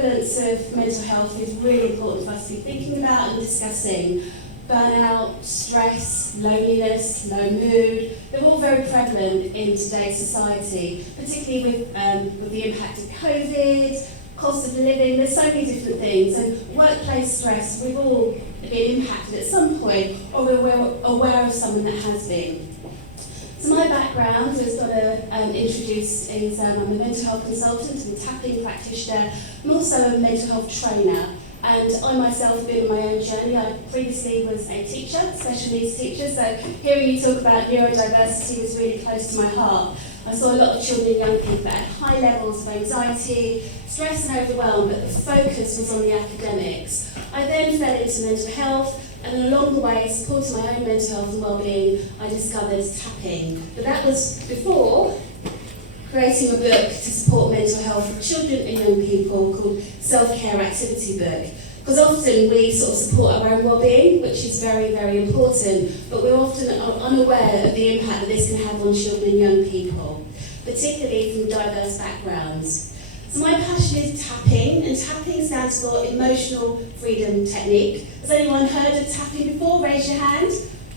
prevalence of mental health is really important for us to be thinking about and discussing. Burnout, stress, loneliness, low mood, they're all very prevalent in today's society, particularly with the impact of COVID, cost of living. There's so many different things. And workplace stress, we've all been impacted at some point, or we're aware of someone that has been. So my background, as Donna introduced, is I'm a mental health consultant and tapping practitioner. I'm also a mental health trainer. And I myself have been on my own journey. I previously was a teacher, special needs teacher, so hearing you talk about neurodiversity was really close to my heart. I saw a lot of children and young people that had high levels of anxiety, stress and overwhelm, but the focus was on the academics. I then fell into mental health, and along the way, supporting my own mental health and wellbeing, I discovered tapping. But that was before creating a book to support mental health for children and young people called Self-Care Activity Book. Because often we sort of support our own wellbeing, which is very, very important, but we're often unaware of the impact that this can have on children and young people, particularly from diverse backgrounds. So my passion is tapping, and tapping stands for Emotional Freedom Technique. Has anyone heard of tapping before? Raise your hand.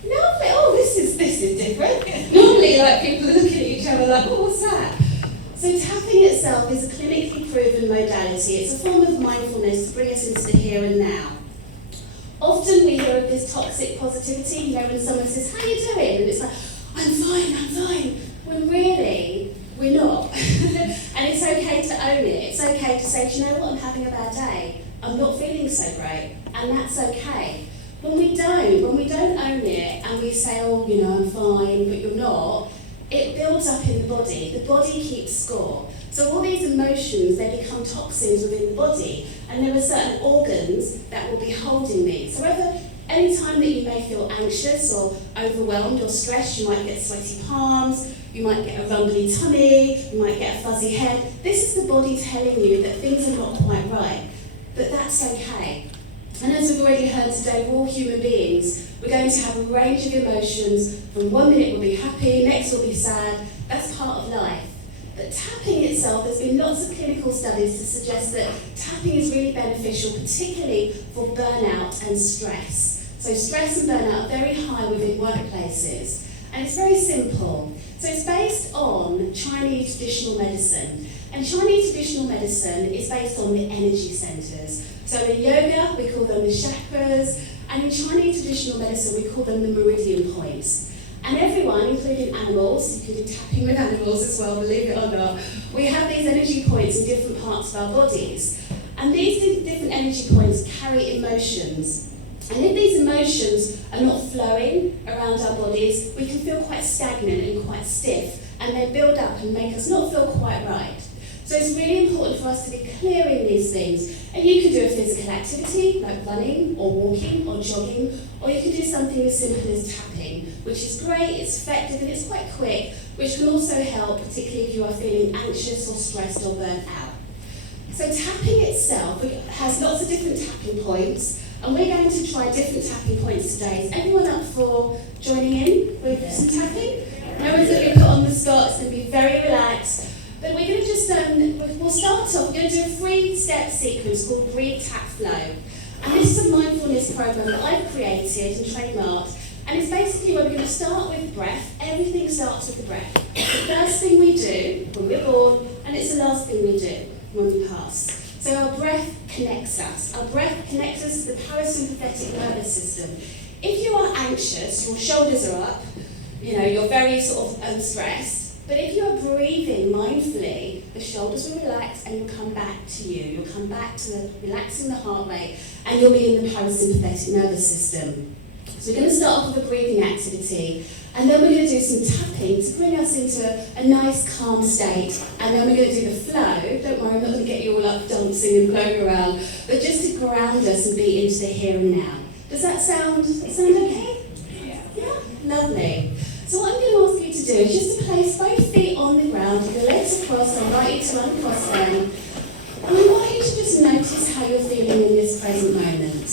Lovely. Oh, this is different. Normally, people are looking at each other like, oh, what's that? So tapping itself is a clinically proven modality. It's a form of mindfulness to bring us into the here and now. Often we hear of this toxic positivity, when someone says, how are you doing? And it's like, I'm fine. When really, we're not. And it's okay to own it. It's okay to say, do you know what, I'm having a bad day. I'm not feeling so great. And that's okay. When we don't own it and we say, oh, I'm fine, but you're not, it builds up in the body. The body keeps score. So all these emotions, they become toxins within the body, and there are certain organs that will be holding these. So any time that you may feel anxious or overwhelmed or stressed, you might get sweaty palms, you might get a rumbly tummy, you might get a fuzzy head. This is the body telling you that things are not quite right, but that's okay. And as we've already heard today, we're all human beings. We're going to have a range of emotions. From 1 minute we'll be happy, next we'll be sad. That's part of life. But tapping itself, there's been lots of clinical studies to suggest that tapping is really beneficial, particularly for burnout and stress. So stress and burnout are very high within workplaces. And it's very simple. So it's based on Chinese traditional medicine. And Chinese traditional medicine is based on the energy centers. So in yoga, we call them the chakras, and in Chinese traditional medicine, we call them the meridian points. And everyone, including animals, you can do tapping with animals as well, believe it or not, we have these energy points in different parts of our bodies. And these different energy points carry emotions. And if these emotions are not flowing around our bodies, we can feel quite stagnant and quite stiff, and they build up and make us not feel quite right. So it's really important for us to be clearing these things. And you can do a physical activity, like running or walking or jogging, or you can do something as simple as tapping, which is great, it's effective, and it's quite quick, which can also help, particularly if you are feeling anxious or stressed or burnt out. So tapping itself has lots of different tapping points, and we're going to try different tapping points today. Is everyone up for joining in with some tapping? No one's going to be put on the spot, it's going to be very relaxed. But we're going to just, we'll start off, we're going to do a 3-step sequence called Breathe, Tap, Flow. And this is a mindfulness program that I've created and trademarked. And it's basically where we're going to start with breath. Everything starts with the breath. It's the first thing we do when we're born, and it's the last thing we do when we pass. So our breath connects us. Our breath connects us to the parasympathetic nervous system. If you are anxious, your shoulders are up, you're very sort of stressed. But if you're breathing mindfully, the shoulders will relax and you'll come back to you. You'll come back to relaxing the heart rate, and you'll be in the parasympathetic nervous system. So we're going to start off with a breathing activity, and then we're going to do some tapping to bring us into a nice calm state, and then we're going to do the flow. Don't worry, I'm not going to get you all up dancing and blowing around, but just to ground us and be into the here and now. Does that sound okay? Yeah? Lovely. So what I'm going to ask you to do is just to place both feet on the ground, your legs across, I'll invite you to uncross them. And I want you to just notice how you're feeling in this present moment.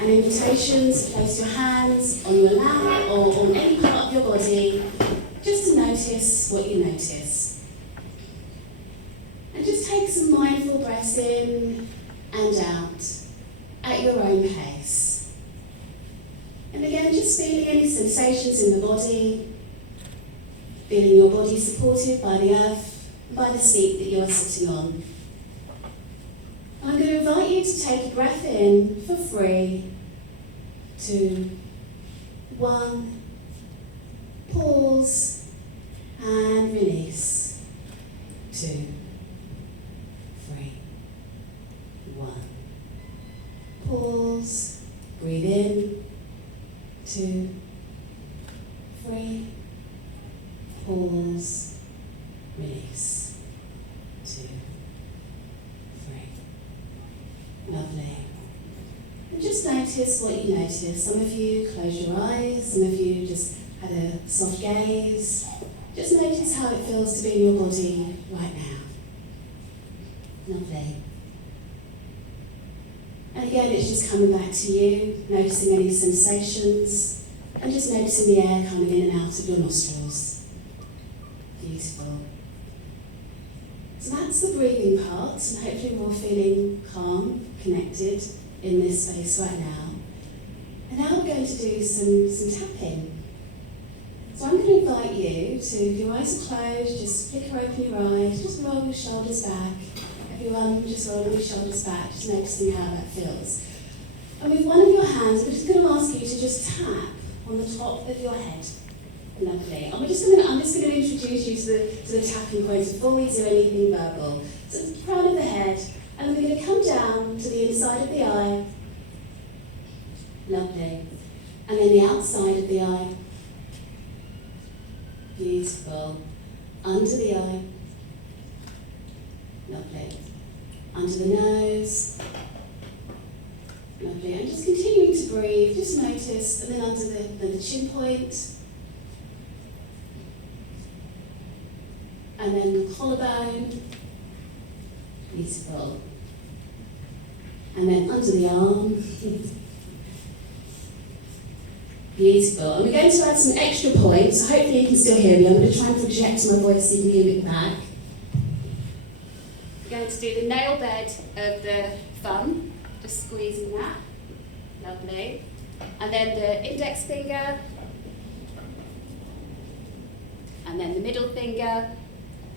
An invitation to place your hands on your lap or on any part of your body, just to notice what you notice. And just just take some mindful breaths in and out at your own pace. And again, just feeling any sensations in the body, feeling your body supported by the earth and by the seat that you are sitting on. I'm going to invite you to take a breath in for 3, 2, 1, pause and release. 2, 3, 1. Pause, breathe in. 2, 3, pause, release. 2, 3. Lovely. And just notice what you notice. Some of you close your eyes, some of you just had a soft gaze. Just notice how it feels to be in your body right now. Lovely. And again, it's just coming back to you, noticing any sensations, and just noticing the air coming in and out of your nostrils. Beautiful. So that's the breathing part, and hopefully we're all feeling calm, connected in this space right now. And now we're going to do some tapping. So I'm going to invite you to, if your eyes are closed, just flicker open your eyes, just roll your shoulders back. Everyone, just rolling your shoulders back, just noticing how that feels. And with one of your hands, I'm just going to ask you to just tap on the top of your head. Lovely. And I'm just going to introduce you to the tapping points before we do anything verbal. So it's the crown of the head, and we're going to come down to the inside of the eye. Lovely. And then the outside of the eye. Beautiful. Under the eye. Lovely. Under the nose. Lovely. And just continuing to breathe, just notice, and then under the chin point. And then the collarbone. Beautiful. And then under the arm. Beautiful. And we're going to add some extra points, so hopefully you can still hear me. I'm going to try and project my voice so you can hear it back. We're going to do the nail bed of the thumb, just squeezing that. Lovely. And then the index finger. And then the middle finger.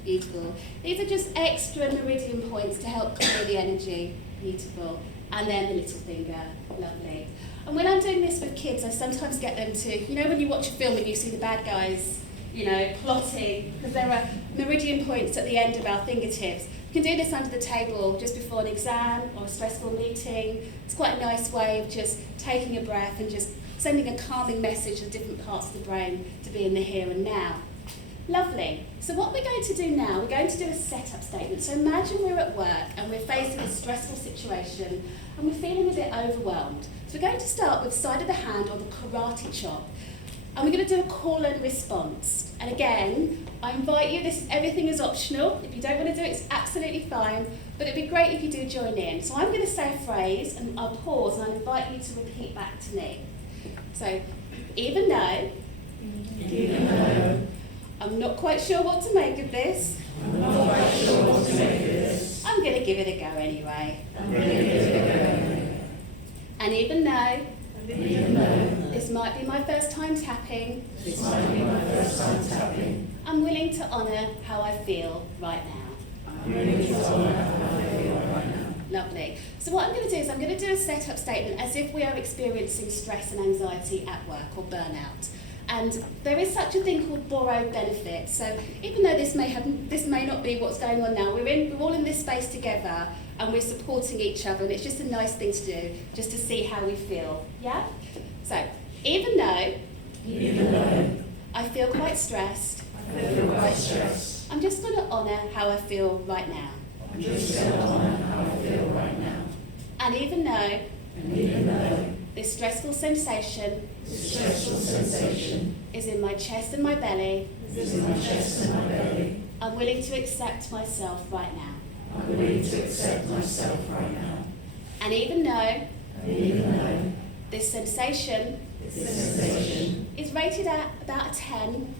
Beautiful. These are just extra meridian points to help clear the energy. Beautiful. And then the little finger. Lovely. And when I'm doing this with kids, I sometimes get them to, when you watch a film and you see the bad guys, plotting, because there are meridian points at the end of our fingertips. You can do this under the table just before an exam or a stressful meeting. It's quite a nice way of just taking a breath and just sending a calming message to different parts of the brain to be in the here and now. Lovely. So what we're going to do now, we're going to do a setup statement. So imagine we're at work and we're facing a stressful situation and we're feeling a bit overwhelmed. So we're going to start with side of the hand or the karate chop. And we're going to do a call and response. And again, I invite you, everything is optional. If you don't want to do it, it's absolutely fine. But it'd be great if you do join in. So I'm going to say a phrase and I'll pause and I'll invite you to repeat back to me. So, even though I'm not quite sure what to make of this, I'm going to give it a go anyway. And even though this might be my first time tapping, I'm willing to honour how I feel right now. Lovely. So what I'm going to do is I'm going to do a set-up statement as if we are experiencing stress and anxiety at work or burnout. And there is such a thing called borrowed benefit. So even though this may not be what's going on now, we're all in this space together and we're supporting each other, and it's just a nice thing to do, just to see how we feel. Yeah? So even though I feel quite stressed, I'm just going to honour how I feel right now. And even though this stressful sensation is in my chest and my belly, I'm willing to accept myself right now. And even though this sensation is rated at about a 10,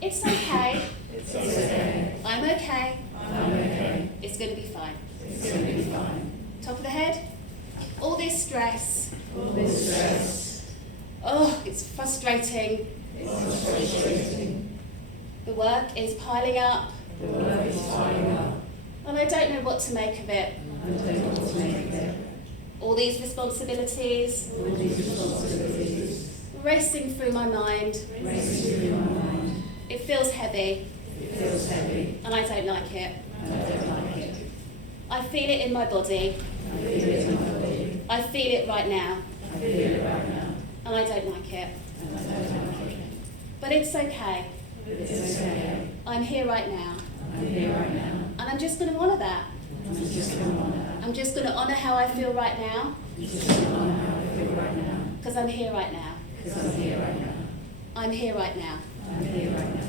it's okay. I'm okay. I'm okay. It's going to be fine. It's going to be fine. Top of the head. All this stress. All this stress. Oh, it's frustrating. It's frustrating. The work is piling up. The work is piling up. And I don't know what to make of it. I don't know what to make of it. All these responsibilities. All these responsibilities. Racing through my mind. Racing through my mind. It feels heavy. It feels heavy. And I don't like it. And I don't like it. I feel it in my body. I feel it in my body. I feel it right now. I feel it right now. And I don't like it. And I don't like it. But it's okay. It's okay. I'm here right now. I'm here right now. And I'm just going to honour that. I'm just going to honour that. I'm just going to honour how I feel right now. I'm just going to honour how I feel right now. Because I'm here right now. Because I'm here right now. I'm here right now. I'm here right now.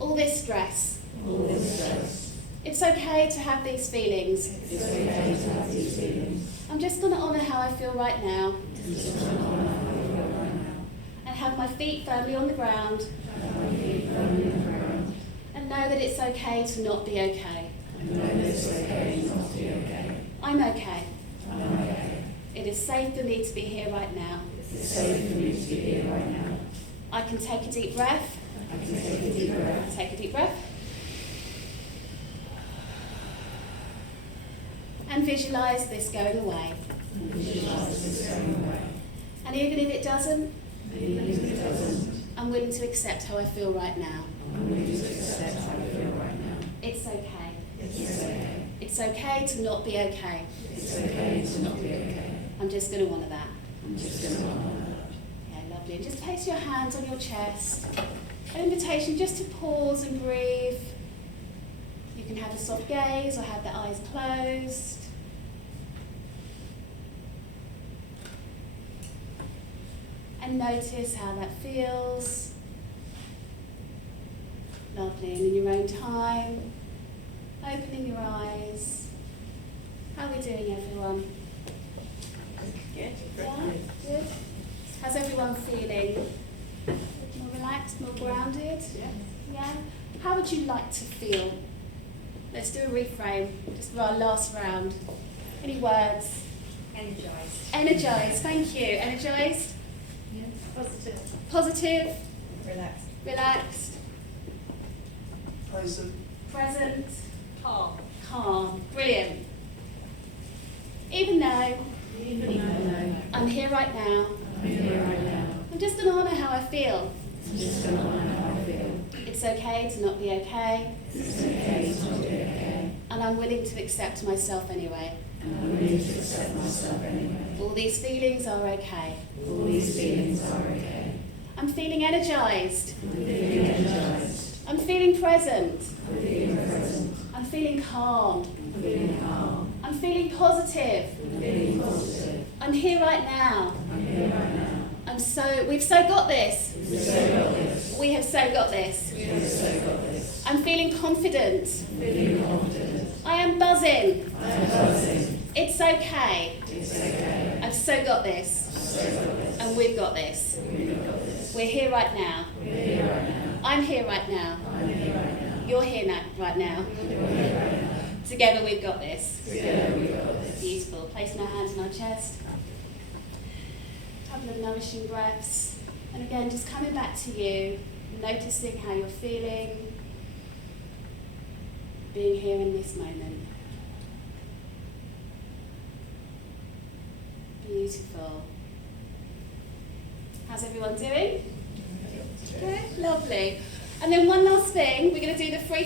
All this stress. All this stress. It's okay to have these feelings. It's okay to have these feelings. I'm just going to honour how I feel right now. I'm just going to honour how I feel right now. And have my feet firmly on the ground. Have my feet firmly on the ground. And know that it's okay to not be okay. And know that it's okay not to be okay. I'm okay. I'm okay. It is safe for me to be here right now. It's safe for me to be here right now. I can take a deep breath. I can take a deep breath. Take a deep breath. And visualise this going away. And visualise this going away. And even if it doesn't, And even if it doesn't, I'm willing to accept how I feel right now. I'm willing to accept how I feel right now. It's okay. It's okay. It's okay to not be okay. It's okay to not be okay. I'm just going to honour that. I'm just going to honour that. Yeah, lovely. And just place your hands on your chest. An invitation just to pause and breathe. You can have a soft gaze or have the eyes closed. And notice how that feels. Lovely. And in your own time, opening your eyes. How are we doing, everyone? Good. Yeah? Good? How's everyone feeling? More relaxed, more grounded? Yeah? How would you like to feel? Let's do a reframe, just for our last round. Any words? Energized. Energized, thank you. Energized? Yeah. Positive. Positive? Relaxed. Relaxed? Present. Present? Calm. Calm. Brilliant. Even though I'm here right now, I'm here right now. I'm just going to honour how I feel. I'm just going to honour how I feel. It's okay to not be okay, It's okay to not be okay. and I'm willing to accept myself anyway. And I'm willing to accept myself anyway. All these feelings are okay. All these feelings are okay. I'm feeling energised. I'm feeling energized. I'm feeling present. I'm feeling present. I'm feeling calm. I'm feeling calm. I'm feeling positive. I'm feeling positive. I'm here right now. I'm here right now. We've so got this. We've so got this. We have so got this. We have so got this. I'm feeling confident. I'm feeling confident. I am buzzing. I am buzzing. It's okay. It's okay. I've so got this. I've so got this. And we've got this. We've got this. We're here right now. We're here right now. I'm here right now. I'm here right now. You're here now, right now. You're here right now. Together we've got this. Together we got this. Beautiful. Placing our hands on our chest. A couple of nourishing breaths. And again, just coming back to you, noticing how you're feeling, being here in this moment. Beautiful. How's everyone doing? Good, lovely. And then one last thing, we're going to do the free.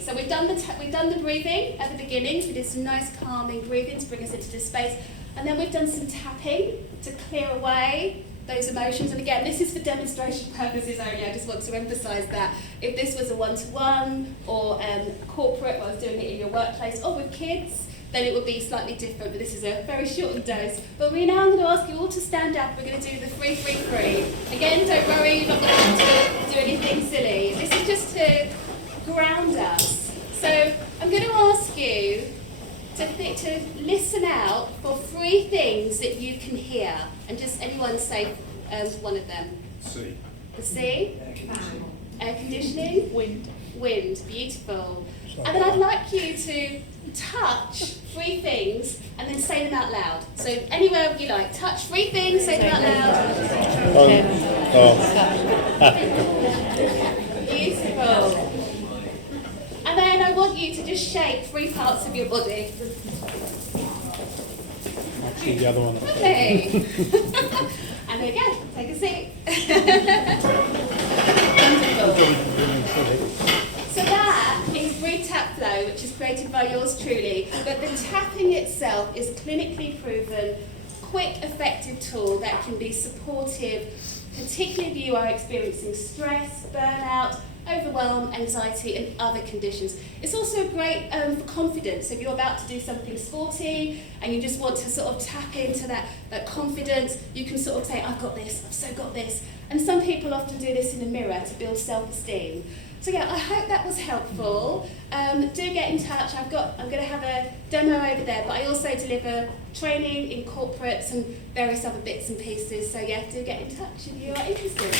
So we've done the breathing at the beginning. So we did some nice calming breathing to bring us into this space. And then we've done some tapping to clear away those emotions. And again, this is for demonstration purposes only. I just want to emphasise that. If this was a one-to-one or corporate, where I was doing it in your workplace or with kids, then it would be slightly different, but this is a very shortened dose. But we now I'm going to ask you all to stand up. We're going to do the free. Again, don't worry, you're not going to have to do anything silly. This is just to ground us. So I'm going to ask you to listen out for 3 things that you can hear. And just anyone say one of them. C. The C? Air conditioning? Wind. Wind, beautiful. And then I'd like you to touch 3 things and then say them out loud. So anywhere you like, touch 3 things, say them out loud. Beautiful. And then I want you to just shake 3 parts of your body. Actually, the other one. Lovely. And again, take a seat. Wonderful. So that is Breathe Tap Flow, which is created by yours truly. But the tapping itself is clinically proven, quick, effective tool that can be supportive, particularly if you are experiencing stress, burnout, overwhelm, anxiety and other conditions. It's also great for confidence. If you're about to do something sporty and you just want to sort of tap into that confidence, you can sort of say, I've got this, I've so got this. And some people often do this in a mirror to build self-esteem. So yeah, I hope that was helpful. Do get in touch. I'm going to have a demo over there, but I also deliver training in corporates and various other bits and pieces. So yeah, do get in touch if you are interested.